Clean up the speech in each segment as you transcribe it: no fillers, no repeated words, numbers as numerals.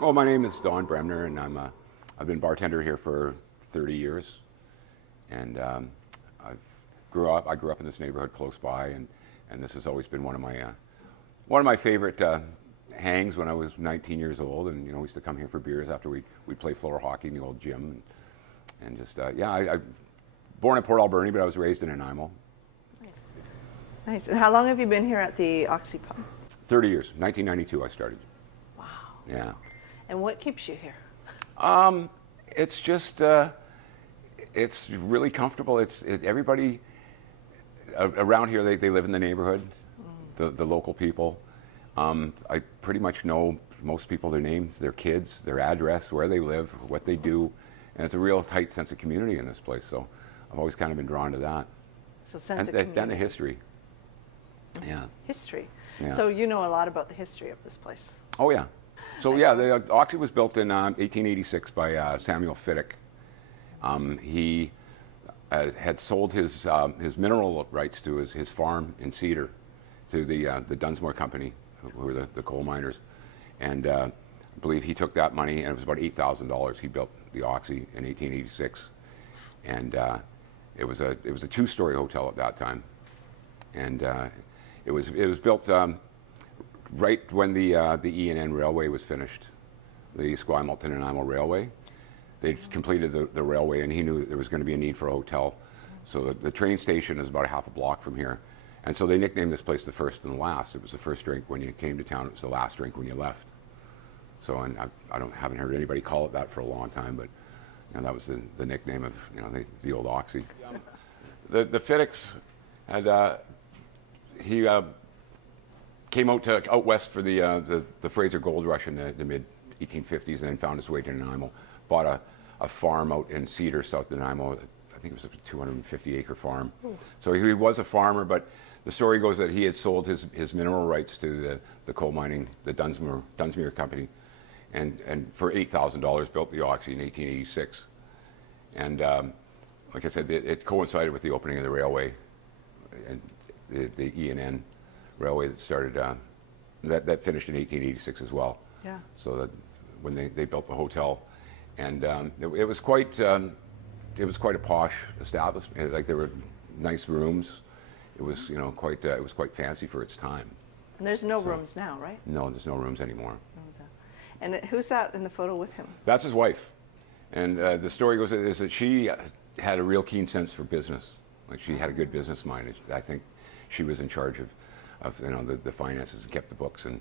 Oh, my name is Don Bremner, and I've been bartender here for 30 years. And I grew up in this neighborhood close by, and this has always been one of my favorite hangs when I was 19 years old. And we used to come here for beers after we'd play floor hockey in the old gym, and just I born in Port Alberni, but I was raised in Nanaimo. Nice. Nice. And how long have you been here at the Oxy Pub? 30 years. 1992 I started. Wow. Yeah. And what keeps you here? It's just it's really comfortable. Everybody around here, they live in the neighborhood, the local people. I pretty much know most people, their names, their kids, their address, where they live, what they do, and it's a real tight sense of community in this place. So I've always kind of been drawn to that. So sense of community. And the history. Yeah. History. Yeah. So you know a lot about the history of this place. Oh yeah. So yeah, the Oxy was built in 1886 by Samuel Fiddick. He had sold his mineral rights to his farm in Cedar to the Dunsmore Company, who were the coal miners, and I believe he took that money, and it was about $8,000. He built the Oxy in 1886, and it was a two-story hotel at that time, and it was built right when the E&N Railway was finished, the Esquimalt to Nanaimo Railway. They'd completed the railway, and he knew that there was going to be a need for a hotel. So the train station is about a half a block from here. And so they nicknamed this place the First and the Last. It was the first drink when you came to town. It was the last drink when you left. So, and haven't heard anybody call it that for a long time, but that was the nickname of the old Oxy. The Fiddicks had he came out west for the Fraser Gold Rush in the mid 1850s, and then found his way to Nanaimo. Bought a farm out in Cedar, south of Nanaimo. I think it was a 250-acre farm. Ooh. So he was a farmer, but the story goes that he had sold his mineral rights to the coal mining, the Dunsmuir Company, and for $8,000 built the Oxy in 1886. And like I said, it coincided with the opening of the railway, and the E&N Railway that started that finished in 1886 as well. Yeah. So that when they built the hotel, and it was quite a posh establishment. Like, there were nice rooms. It was quite fancy for its time. And there's no rooms now, right? No, there's no rooms anymore. And who's that in the photo with him? That's his wife. And the story goes is that she had a real keen sense for business. Like, she had a good business mind. I think she was in charge of the finances and kept the books, and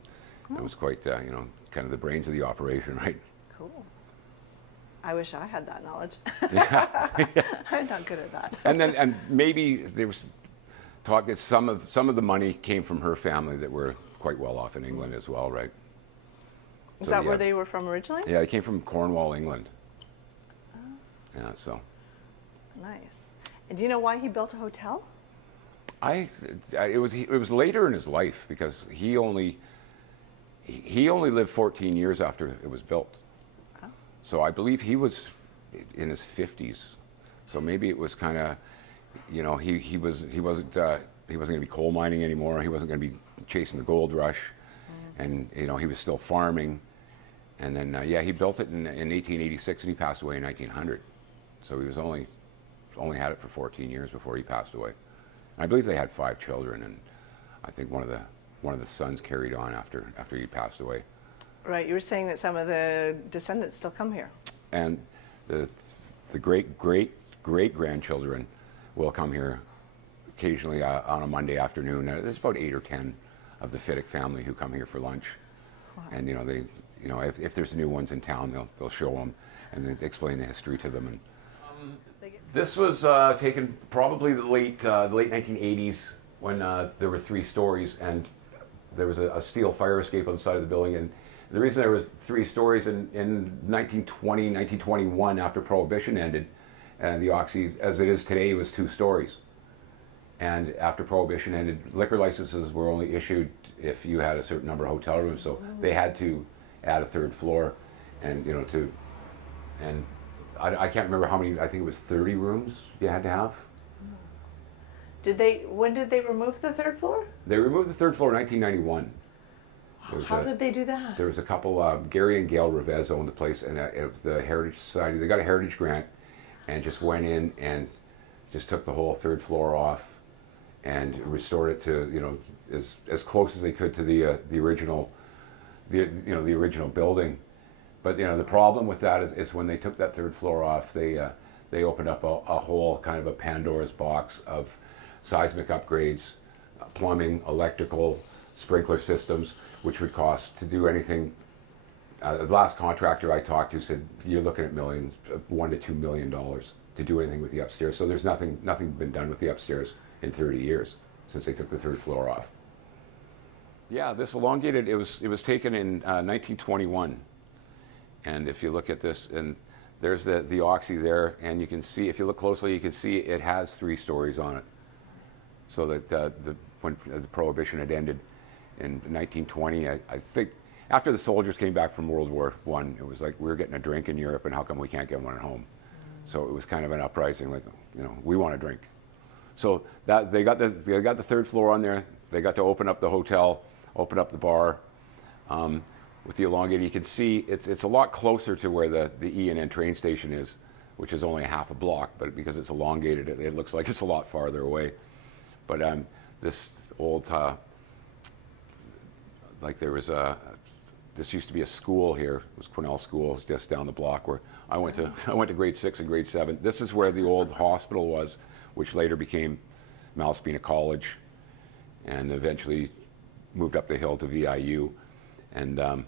it was quite kind of the brains of the operation, right? Cool. I wish I had that knowledge. Yeah. I'm not good at that. And maybe there was talk that some of the money came from her family that were quite well off in England as well, right? Is that where they were from originally? Yeah, they came from Cornwall, England. Oh. Yeah, so. Nice. And do you know why he built a hotel? It was later in his life, because he only lived 14 years after it was built. Oh. So I believe he was in his 50s. So maybe it was kind of, he wasn't going to be coal mining anymore. He wasn't going to be chasing the gold rush, and he was still farming. And then he built it in 1886, and he passed away in 1900. So he was only had it for 14 years before he passed away. I believe they had 5 children, and I think one of the sons carried on after he passed away. Right. You were saying that some of the descendants still come here. And the great grandchildren will come here occasionally on a Monday afternoon. There's about 8 or 10 of the Fiddick family who come here for lunch. Wow. And if there's new ones in town, they'll show them and then explain the history to them. And this was taken probably the late 1980s, when there were 3 stories, and there was a steel fire escape on the side of the building. And the reason there was 3 stories in 1920, 1921, after Prohibition ended, the Oxy, as it is today, was 2 stories. And after Prohibition ended, liquor licenses were only issued if you had a certain number of hotel rooms. So they had to add a 3rd floor, and I can't remember how many. I think it was 30 rooms you had to have. When did they remove the 3rd floor? They removed the 3rd floor in 1991. How did they do that? There was a couple, Gary and Gail Revez owned the place, and the Heritage Society, they got a heritage grant and just went in and just took the whole third floor off and restored it to, you know, as close as they could to the original, the original building. But, you know, the problem with that is when they took that third floor off, they opened up a whole kind of a Pandora's box of seismic upgrades, plumbing, electrical, sprinkler systems, which would cost to do anything. The last contractor I talked to said you're looking at millions, $1 to $2 million to do anything with the upstairs. So there's nothing been done with the upstairs in 30 years since they took the third floor off. Yeah, this elongated. It was taken in 1921, and if you look at this, and there's the Oxy there, and you can see, if you look closely, you can see it has 3 stories on it. So that when the Prohibition had ended in 1920, I think after the soldiers came back from World War I, it was like we were getting a drink in Europe, and how come we can't get one at home? So it was kind of an uprising, like, you know, we want a drink. So that they got the third floor on there. They got to open up the hotel, open up the bar. With the elongated, you can see it's a lot closer to where the E&N train station is, which is only a half a block, but because it's elongated, it looks like it's a lot farther away. But this old, like there was this used to be a school here. It was Cornell School, just down the block where I went to grade 6 and grade 7. This is where the old hospital was, which later became Malaspina College, and eventually moved up the hill to VIU. And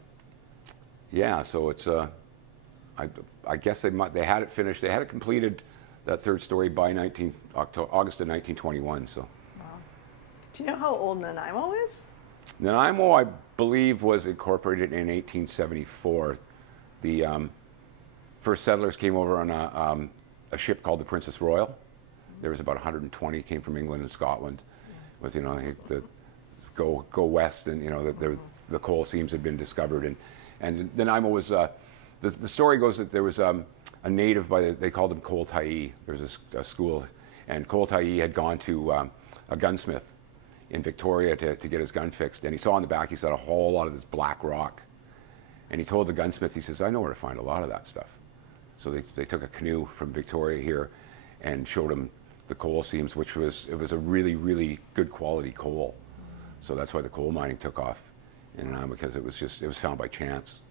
yeah, so it's I guess they had it finished. They had it completed, that third story, by August of 1921. So. Wow. Do you know how old Nanaimo is? Nanaimo, I believe, was incorporated in 1874. The first settlers came over on a ship called the Princess Royal. There was about 120 came from England and Scotland, with, you know, the go west, and, you know, the coal seams had been discovered, and Nanaimo was the story goes that there was a native they called him Cole Tyee. There was a school, and Cole Tyee had gone to a gunsmith in Victoria to get his gun fixed, and he saw on the back, he saw a whole lot of this black rock, and he told the gunsmith, he says, I know where to find a lot of that stuff. So they took a canoe from Victoria here and showed him the coal seams, which was a really, really good quality coal. So that's why the coal mining took off in Nanaimo, because it was found by chance.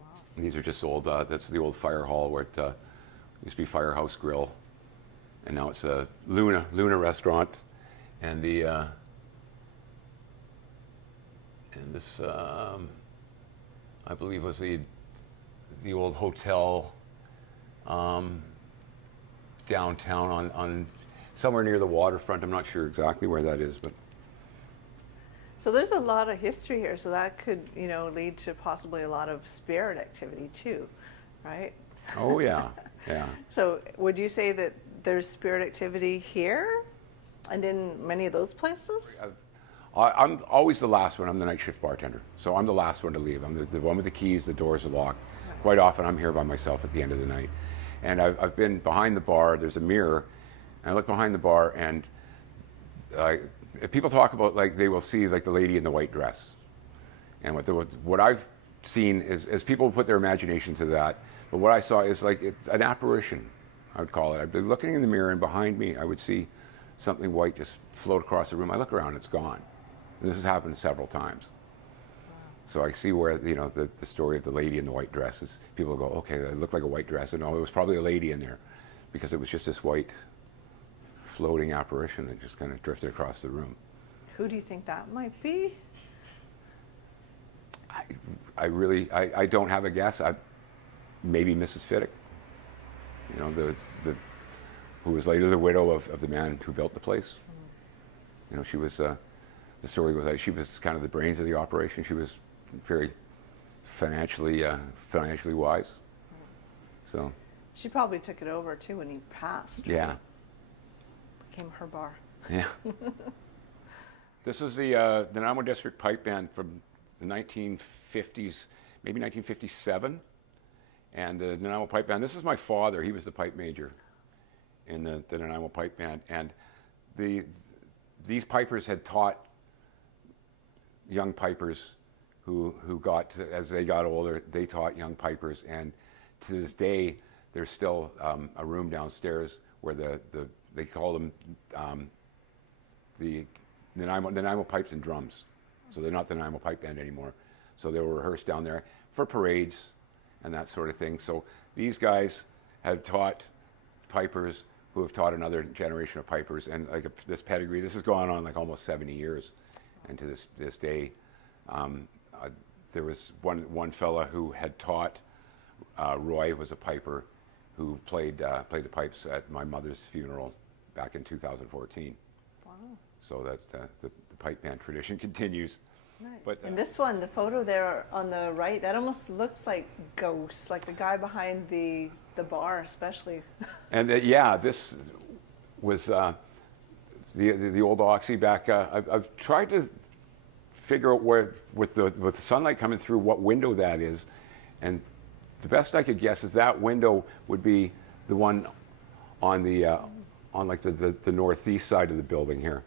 Wow. And these are just old, that's the old fire hall where it used to be Firehouse Grill, and now it's a Luna restaurant, and this I believe was the old hotel downtown on somewhere near the waterfront. I'm not sure exactly where that is, but. So there's a lot of history here, so that could, you know, lead to possibly a lot of spirit activity too, right? Oh yeah, yeah. So would you say that there's spirit activity here and in many of those places? I'm always the last one. I'm the night shift bartender, so I'm the last one to leave. I'm the one with the keys, the doors are locked. Quite often I'm here by myself at the end of the night. And I've been behind the bar, there's a mirror, and I look behind the bar, and people talk about, like, they will see, like, the lady in the white dress. And what I've seen is people put their imagination to that, but what I saw is like an apparition, I would call it. I'd be looking in the mirror, and behind me I would see something white just float across the room. I look around, it's gone. And this has happened several times. So I see where, you know, the story of the lady in the white dress is, people go, okay, it looked like a white dress, and no, it was probably a lady in there, because it was just this white floating apparition that just kind of drifted across the room. Who do you think that might be? I don't have a guess. Maybe Mrs. Fiddick, you know, who was later the widow of the man who built the place. You know, she was, the story was like she was kind of the brains of the operation. She was very financially wise. So. She probably took it over too when he passed. Yeah. Right? Became her bar. Yeah. This is the Nanaimo District Pipe Band from the 1950s, maybe 1957. And the Nanaimo Pipe Band, this is my father. He was the pipe major in the Nanaimo Pipe Band. And these pipers had taught young pipers who got as they got older, they taught young pipers, and to this day, there's still a room downstairs where they call them the Nanaimo pipes and drums. So they're not the Nanaimo pipe band anymore. So they were rehearsed down there for parades and that sort of thing. So these guys have taught pipers who have taught another generation of pipers, and like this pedigree, this has gone on like almost 70 years, and to this day, there was one fella who had taught Roy, was a piper, who played the pipes at my mother's funeral back in 2014. Wow. So that the pipe band tradition continues. Nice. But, and this one, the photo there on the right, that almost looks like ghosts, like the guy behind the bar especially. And yeah, this was the old Oxy back. I've tried to figure out where, with the sunlight coming through, what window that is, and the best I could guess is that window would be the one on the on like the northeast side of the building here.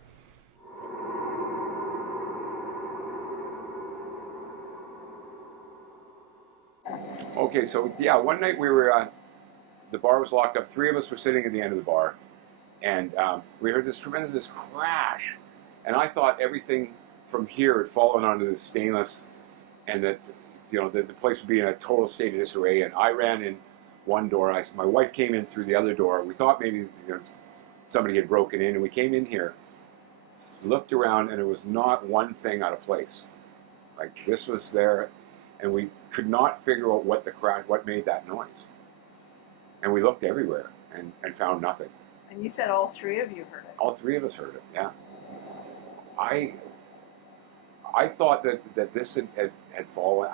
Okay, so yeah, one night we were, the bar was locked up. 3 of us were sitting at the end of the bar, and we heard this tremendous crash, and I thought everything from here had fallen onto the stainless, and that the place would be in a total state of disarray. And I ran in one door. My wife came in through the other door. We thought maybe somebody had broken in, and we came in here, looked around, and there was not one thing out of place. Like this was there, and we could not figure out what made that noise. And we looked everywhere and found nothing. And you said all 3 of you heard it. All 3 of us heard it. Yeah. I thought that this had fallen.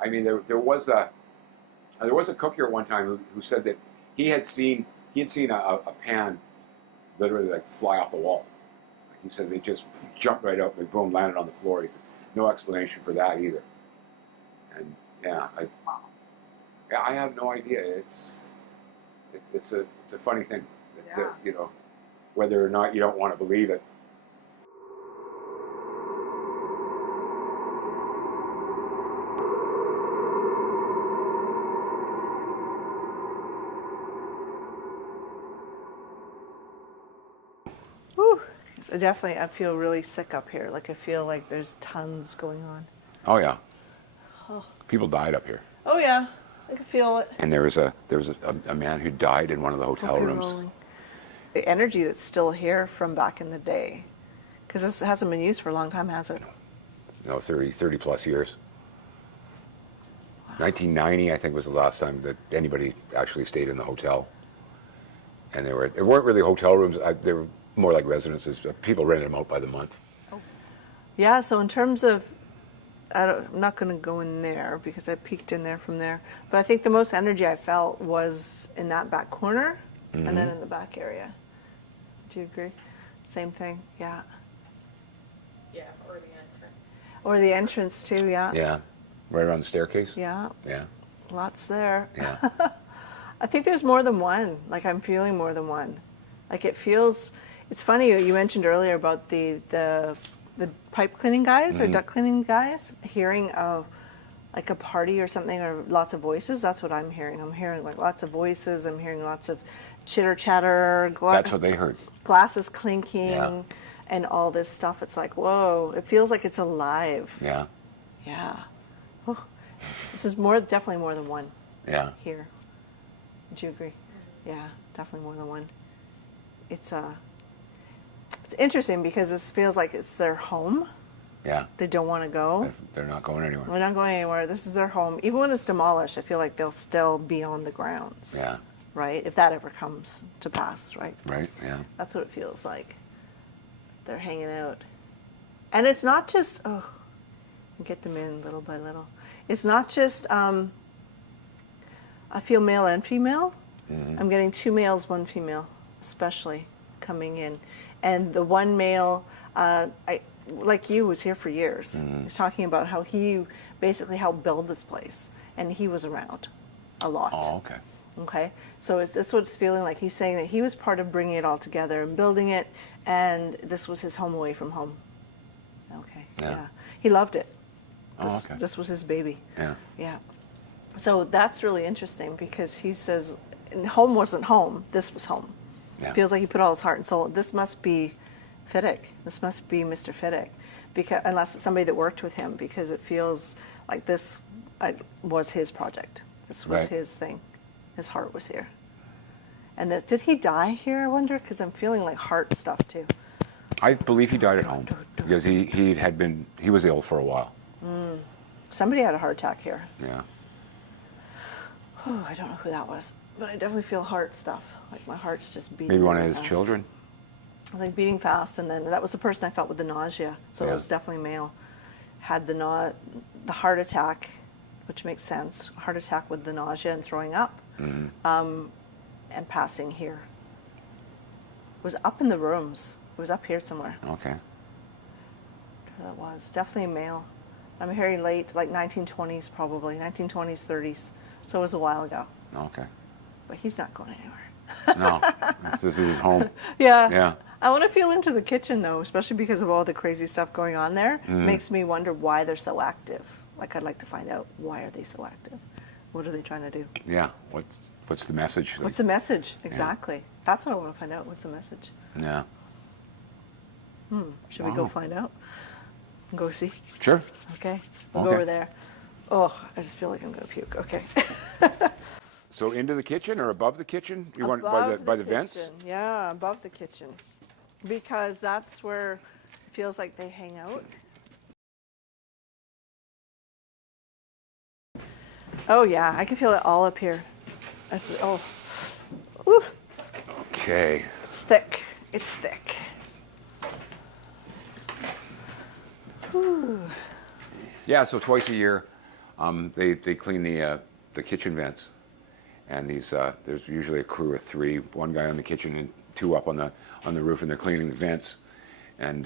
I mean, there was a cook here one time who said that he had seen a pan literally like fly off the wall. He says they just jumped right out and boom, landed on the floor. He said, no explanation for that either. And yeah, I have no idea. It's a funny thing. It's whether or not you don't want to believe it. Whew. So definitely, I feel really sick up here. Like I feel like there's tons going on. Oh yeah. Oh. People died up here. Oh yeah, I can feel it. And there was a man who died in one of the hotel rooms. Rolling. The energy that's still here from back in the day, because this hasn't been used for a long time, has it? No, 30 plus years. Wow. 1990, I think, was the last time that anybody actually stayed in the hotel. And they weren't really hotel rooms. They were more like residences. People rented them out by the month. Oh. Yeah. So in terms of, I'm not going to go in there because I peeked in there from there. But I think the most energy I felt was in that back corner, and then in the back area. Do you agree? Same thing. Yeah. Yeah, or the entrance. Or the entrance too. Yeah. Yeah. Right around the staircase. Yeah. Yeah. Lots there. Yeah. I think there's more than one. Like I'm feeling more than one. Like it feels. It's funny you mentioned earlier about the pipe cleaning guys or duct cleaning guys hearing like a party or something or lots of voices. That's what I'm hearing. I'm hearing like lots of voices. I'm hearing lots of chitter chatter. That's what they heard. Glasses clinking and all this stuff. It's like, whoa, it feels like it's alive. Yeah. Yeah. Oh, this is definitely more than one. Yeah. Here. Do you agree? Yeah, definitely more than one. It's interesting because this feels like it's their home. Yeah. They don't want to go. They're not going anywhere. They're not going anywhere. This is their home. Even when it's demolished, I feel like they'll still be on the grounds. Yeah. Right? If that ever comes to pass, right? Right. Yeah. That's what it feels like. They're hanging out. And it's not just, get them in little by little. It's not just, I feel male and female. Mm-hmm. I'm getting 2 males, 1 female, especially coming in. And the one male, like you, was here for years. Mm-hmm. He's talking about how he basically helped build this place. And he was around a lot. Oh, okay. Okay, so that's what it's feeling like. He's saying that he was part of bringing it all together and building it, and this was his home away from home. Okay, yeah. He loved it. Oh, okay. This was his baby. Yeah. Yeah. So that's really interesting because he says, and home wasn't home. This was home. Yeah. Feels like he put all his heart and soul. This must be Fiddick. This must be Mr. Fiddick, because unless it's somebody that worked with him, because it feels like this was his project. This was Right. his thing. His heart was here. And did he die here? I wonder, because I'm feeling like heart stuff too. I believe he died at home because he was ill for a while. Somebody had a heart attack here. Yeah. Oh, I don't know who that was, but I definitely feel heart stuff. Like my heart's just beating. Maybe one of really his fast. children. Like beating fast, and then that was the person I felt with the nausea. So Yeah. it was definitely male. Had the heart attack, which makes sense. Heart attack with the nausea and throwing up, and passing here. It was up in the rooms. It was up here somewhere. Okay. Who that was definitely a male. I'm hearing late, like 1920s probably, 1920s, 30s. So it was a while ago. Okay. But he's not going anywhere. No, this is his home. Yeah. Yeah. I want to feel into the kitchen though, especially because of all the crazy stuff going on there. Mm-hmm. Makes me wonder why they're so active. Like I'd like to find out, why are they so active? What are they trying to do? Yeah. What's the message? What's the message? Exactly. That's what I want to find out. What's the message? Yeah. Should we go Wow. find out? And go see? Sure. Okay. We'll go Okay. over there. Oh, I just feel like I'm going to puke. Okay. So into the kitchen or above the kitchen? You want Above by the vents? kitchen. Yeah, above the kitchen. Because that's where it feels like they hang out. Oh yeah, I can feel it all up here. Ooh, Okay. it's thick. It's thick. Yeah. So twice a year, they clean the kitchen vents, and there's usually a crew of 3, one guy on the kitchen and 2 up on the roof, and they're cleaning the vents. And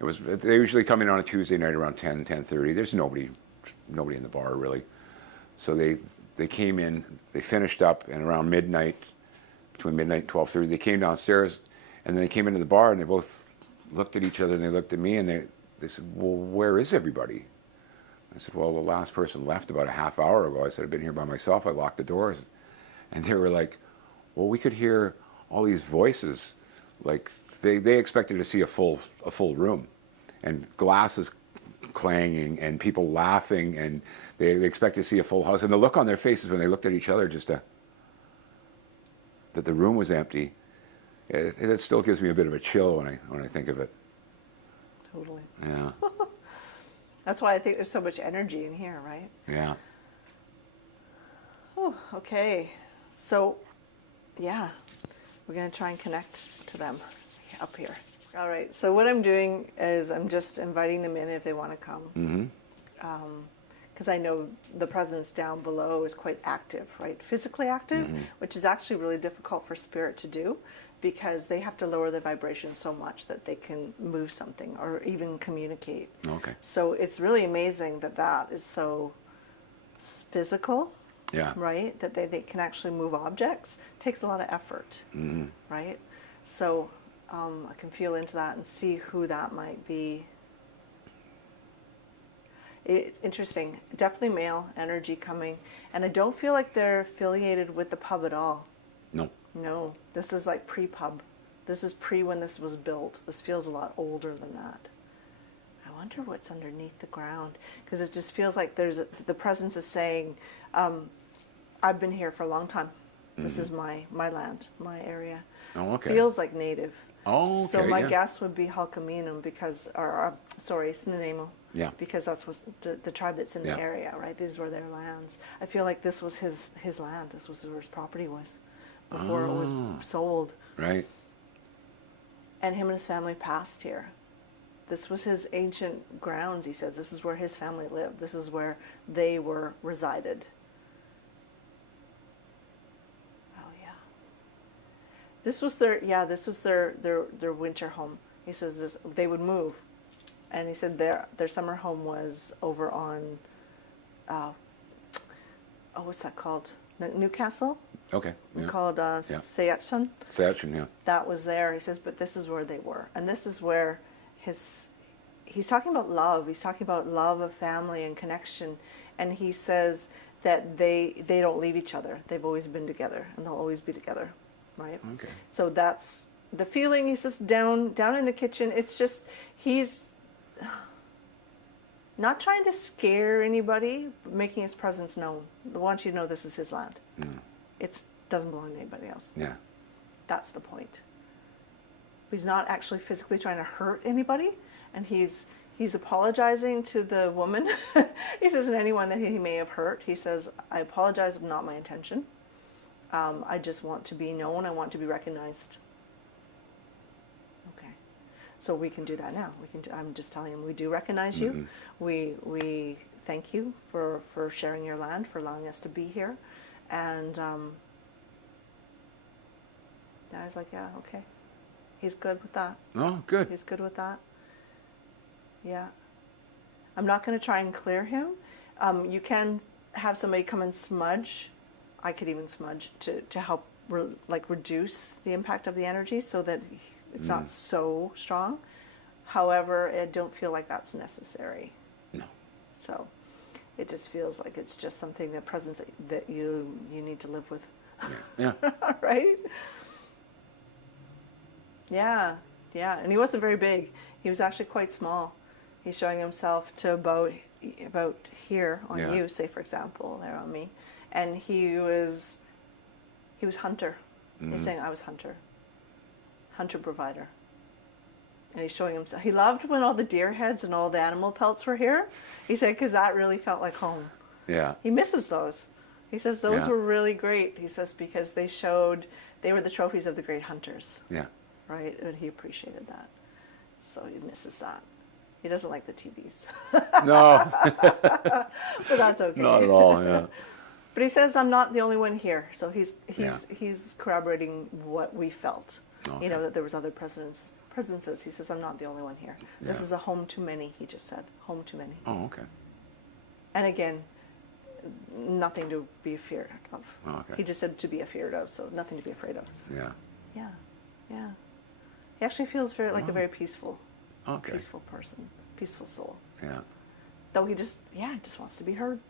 they usually come in on a Tuesday night around 10:30. There's nobody in the bar really. So they came in, they finished up, and around midnight, between midnight and 12:30, they came downstairs, and then they came into the bar, and they both looked at each other, and they looked at me, and they said, "Well, where is everybody?" I said, "Well, the last person left about a half hour ago." I said, "I've been here by myself. I locked the doors." And they were like, "Well, we could hear all these voices." Like they expected to see a full room, and glasses clanging and people laughing, and they expect to see a full house. And the look on their faces when they looked at each other, that the room was empty, it still gives me a bit of a chill when I think of it. Totally. Yeah, That's why I think there's so much energy in here, right? yeah. Oh, okay. So, yeah, we're going to try and connect to them up here. All right. So what I'm doing is I'm just inviting them in if they want to come. Mm-hmm. Because I know the presence down below is quite active, right? Physically active, which is actually really difficult for spirit to do because they have to lower their vibration so much that they can move something or even communicate. Okay. So it's really amazing that is so physical. Yeah. Right? That they can actually move objects. Takes a lot of effort, right? So I can feel into that and see who that might be. It's interesting. Definitely male energy coming. And I don't feel like they're affiliated with the pub at all. No. No. This is like pre-pub. This is pre when this was built. This feels a lot older than that. I wonder what's underneath the ground. Because it just feels like the presence is saying, I've been here for a long time. This is my land, my area. Oh, okay. Feels like native. Oh, okay. So my yeah. guess would be Halkaminum because, it's Nanaimo. Yeah. Because that's what the tribe that's in Yeah. the area, right? These were their lands. I feel like this was his land. This was where his property was before it was sold. Right. And him and his family passed here. This was his ancient grounds, he says. This is where his family lived. This is where they were resided. Oh yeah. This was their winter home. He says they would move. And he said their summer home was over on what's that called? Newcastle? Okay. Yeah. Called Sayatsun. Section, yeah. That was there. He says, but this is where they were. And this is where he he's talking about love. He's talking about love of family and connection. And he says that they don't leave each other. They've always been together, and they'll always be together, right? Okay. So that's the feeling. He says down in the kitchen. It's just he's not trying to scare anybody, but making his presence known. He wants you to know this is his land. It doesn't belong to anybody else. Yeah. That's the point. He's not actually physically trying to hurt anybody, and he's apologizing to the woman. He says, and anyone that he may have hurt, he says, I apologize, not my intention. I just want to be known. I want to be recognized. Okay, so we can do that now. I'm just telling him we do recognize you. We thank you for sharing your land, for allowing us to be here, and I was like, yeah, okay. He's good with that. Oh, good. He's good with that. Yeah. I'm not going to try and clear him. You can have somebody come and smudge. I could even smudge to help reduce the impact of the energy so that it's not so strong. However, I don't feel like that's necessary. No. So it just feels like it's just something, that presence that you need to live with. Yeah. Right? Yeah, yeah, and he wasn't very big. He was actually quite small. He's showing himself to about here on Yeah. you, say for example, there on me, and he was hunter. He's saying I was hunter provider, and he's showing himself. He loved when all the deer heads and all the animal pelts were here. He said because that really felt like home. Yeah. He misses those. He says those Yeah. were really great. He says because they were the trophies of the great hunters. Yeah. Right, and he appreciated that, so he misses that. He doesn't like the TVs, No, but that's okay. not at all. Yeah. But he says I'm not the only one here, so he's Yeah. corroborating what we felt. Okay. You know, that there was other presences. He says I'm not the only one here. This Yeah. is a home to many. He just said home to many. Oh, okay. And again, nothing to be afraid of. Oh, okay. He just said to be afraid of, so nothing to be afraid of. Yeah. Yeah, yeah. He actually feels like a very peaceful. Okay. Peaceful person, peaceful soul. Yeah. Though he just wants to be heard.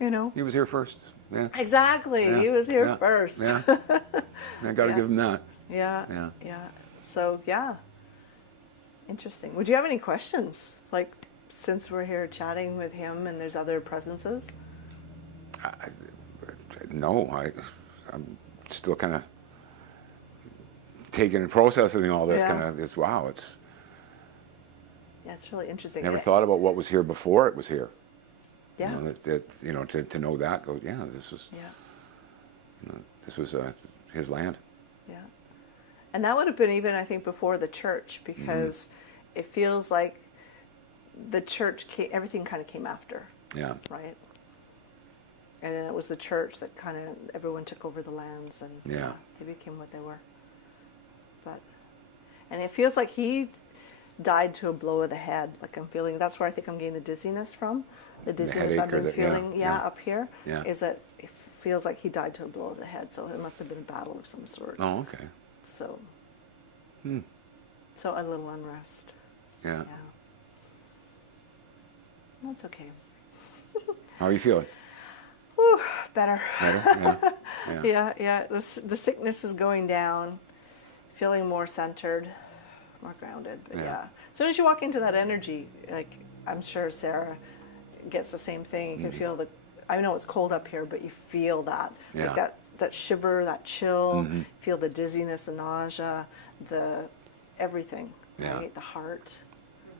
You know? He was here first. Yeah. Exactly. Yeah. He was here Yeah. first. Yeah. I got to Yeah. give him that. Yeah. Yeah. Yeah. So, yeah. Interesting. Would you have any questions? Like, since we're here chatting with him and there's other presences? No, I'm still kind of taking and processing all this Yeah. kind of this. Wow, it's Yeah, it's really interesting. never thought about what was here before it was here. Yeah. You know, to know that, go, yeah, this was, Yeah. this was his land. Yeah. And that would have been even, I think, before the church, because it feels like the church everything kind of came after, Yeah. right? And then it was the church that kind of, everyone took over the lands, and Yeah. they became what they were. And it feels like he died to a blow of the head. Like I'm feeling, that's where I think I'm getting the dizziness from. The dizziness headache I've been or feeling, up here, Yeah. is that it feels like he died to a blow of the head. So it must have been a battle of some sort. Oh, okay. So, Hmm. so a little unrest. Yeah. Yeah. That's okay. How are you feeling? Whew, better. Better? Yeah. Yeah. Yeah, yeah. The sickness is going down. Feeling more centered, more grounded. But Yeah. yeah. As soon as you walk into that energy, like I'm sure Sarah gets the same thing. You can feel I know it's cold up here, but you feel that. Yeah. Like that shiver, that chill, Mhm. feel the dizziness, the nausea, the everything. Yeah. Right? The heart.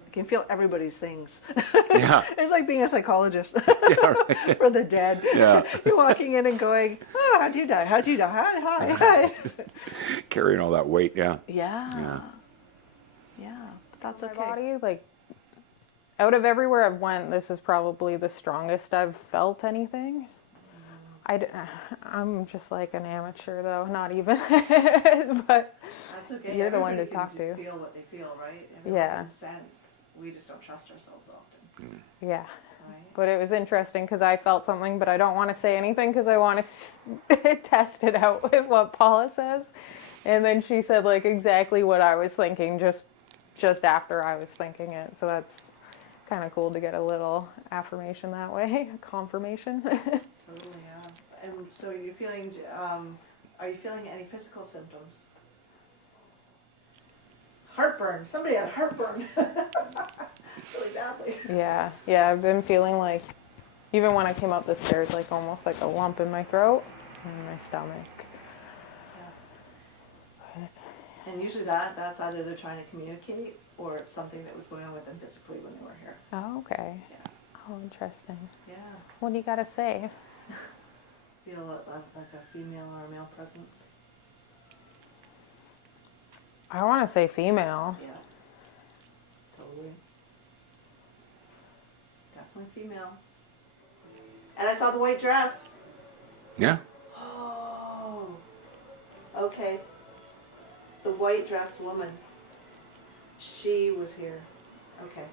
You can feel everybody's things. Yeah. It's like being a psychologist Yeah, right. for the dead. Yeah. You're walking in and going, oh, how'd you die? How'd you die? Hi, hi. Carrying all that weight, yeah. Yeah. Yeah. Yeah. But that's My okay. body, like, out of everywhere I've went, this is probably the strongest I've felt anything. I'm just like an amateur, though, not even. But That's okay. You're the one to Everybody talk can to. feel what they feel, right? Yeah. Makes sense. We just don't trust ourselves often, yeah. right? But it was interesting because I felt something, but I don't want to say anything because I want to test it out with what Paula says. And then she said like exactly what I was thinking, just just after I was thinking it. So that's kind of cool to get a little affirmation that way, confirmation. Totally, yeah. And so you're feeling, are you feeling any physical symptoms? Heartburn. Somebody had heartburn. Really badly. Yeah, I've been feeling like, even when I came up the stairs, like almost like a lump in my throat and my stomach. And usually that's either they're trying to communicate or it's something that was going on with them physically when they were here. Oh, okay. Yeah. Oh, interesting. Yeah. What do you got to say? Feel like a female or a male presence. I want to say female. Yeah. Totally. Definitely female. And I saw the white dress. Yeah. Oh. Okay. The white dressed woman. She was here. Okay.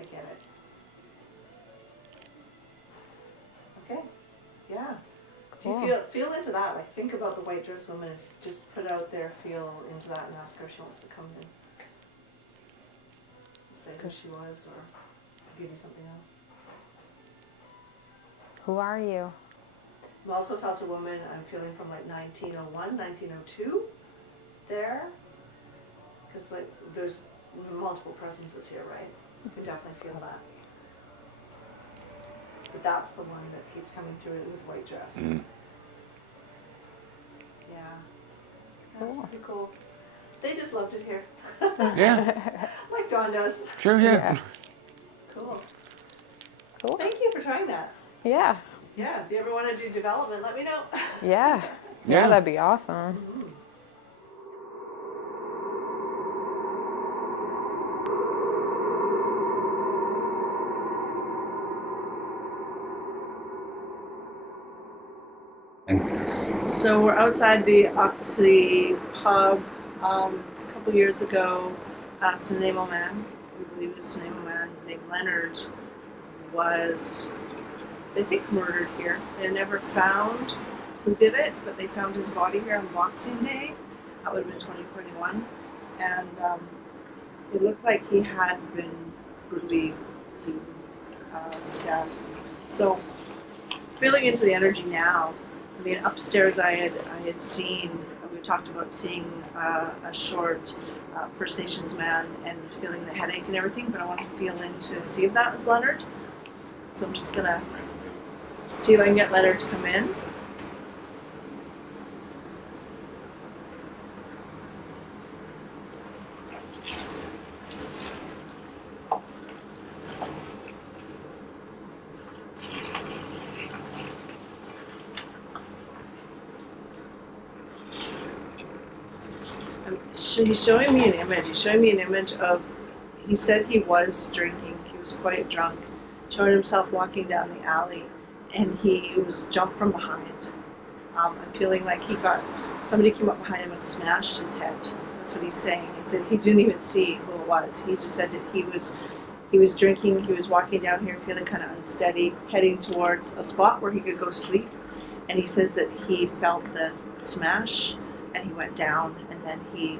I get it. Okay. Yeah. Cool. Do you feel into that? Like think about the white dressed woman. Just put it out there, feel into that and ask her if she wants to come in. Say who she was or give you something else. Who are you? I've also felt a woman, I'm feeling from like 1901, 1902 there. Because like there's multiple presences here, right? You can definitely feel that. But that's the one that keeps coming through with white dress. Mm. Yeah. Cool. That's pretty cool. They just loved it here. Yeah. Like Dawn does. Sure. Yeah. Cool. Cool. Thank you for trying that. Yeah. Yeah, if you ever want to do development, let me know. Yeah. Yeah, that'd be awesome. Mm-hmm. So we're outside the Oxy pub. A couple years ago, a Nanaimo man, we believe it was a Nanaimo man named Leonard, was, they think, murdered here. They never found who did it, but they found his body here on Boxing Day. That would have been 2021. And it looked like he had been brutally beaten to death. So, feeling into the energy now, I mean, upstairs I had seen, we talked about seeing a short First Nations man and feeling the headache and everything, but I want to feel into and see if that was Leonard. So I'm just gonna see if I can get Leonard to come in. He's showing me an image. He's showing me an image of, he said he was drinking. He was quite drunk. Showing himself walking down the alley, and he was jumped from behind. I'm feeling like somebody came up behind him and smashed his head. That's what he's saying. He said he didn't even see who it was. He just said that he was drinking. He was walking down here feeling kind of unsteady, heading towards a spot where he could go sleep. And he says that he felt the smash, and he went down, and then he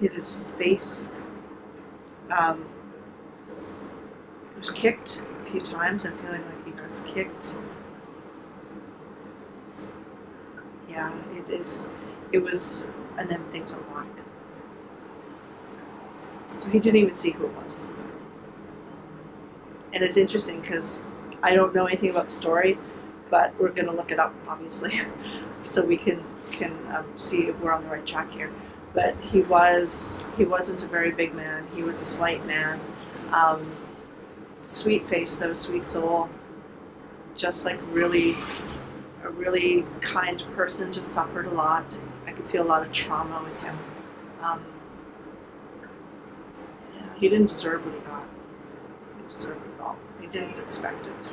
hit his face. He was kicked a few times. I'm feeling like he was kicked. Yeah, it was, and then things went black. So he didn't even see who it was. And it's interesting because I don't know anything about the story, but we're going to look it up, obviously, so we can see if we're on the right track here. But he wasn't a very big man. He was a slight man. Sweet face though, sweet soul. Just like a really kind person, just suffered a lot. I could feel a lot of trauma with him. Yeah, he didn't deserve what he got. He didn't deserve it at all. He didn't expect it.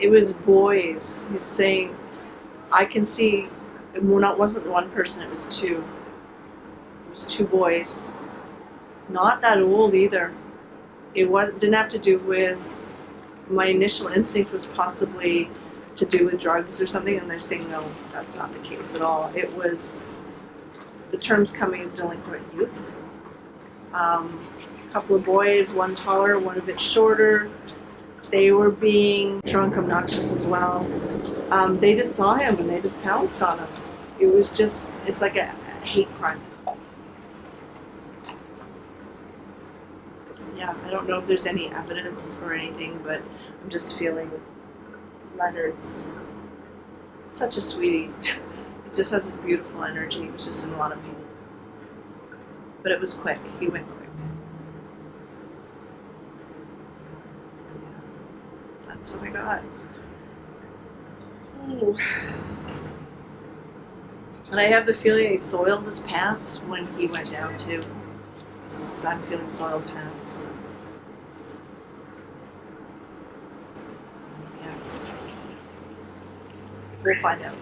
It was boys. He's saying, I can see, it wasn't one person, it was two. It was two boys. Not that old either. Didn't have to do with, my initial instinct was possibly to do with drugs or something, and they're saying no, that's not the case at all. It was the term's coming of delinquent youth. A couple of boys, one taller, one a bit shorter. They were being drunk, obnoxious as well. They just saw him and they just pounced on him. It's like a hate crime. Yeah, I don't know if there's any evidence or anything, but I'm just feeling Leonard's such a sweetie. He just has this beautiful energy. He was just in a lot of pain. But it was quick. He went quick. Yeah, that's what I got. Ooh. And I have the feeling he soiled his pants when he went down too. So I'm feeling soiled pants. Yeah. We'll find out.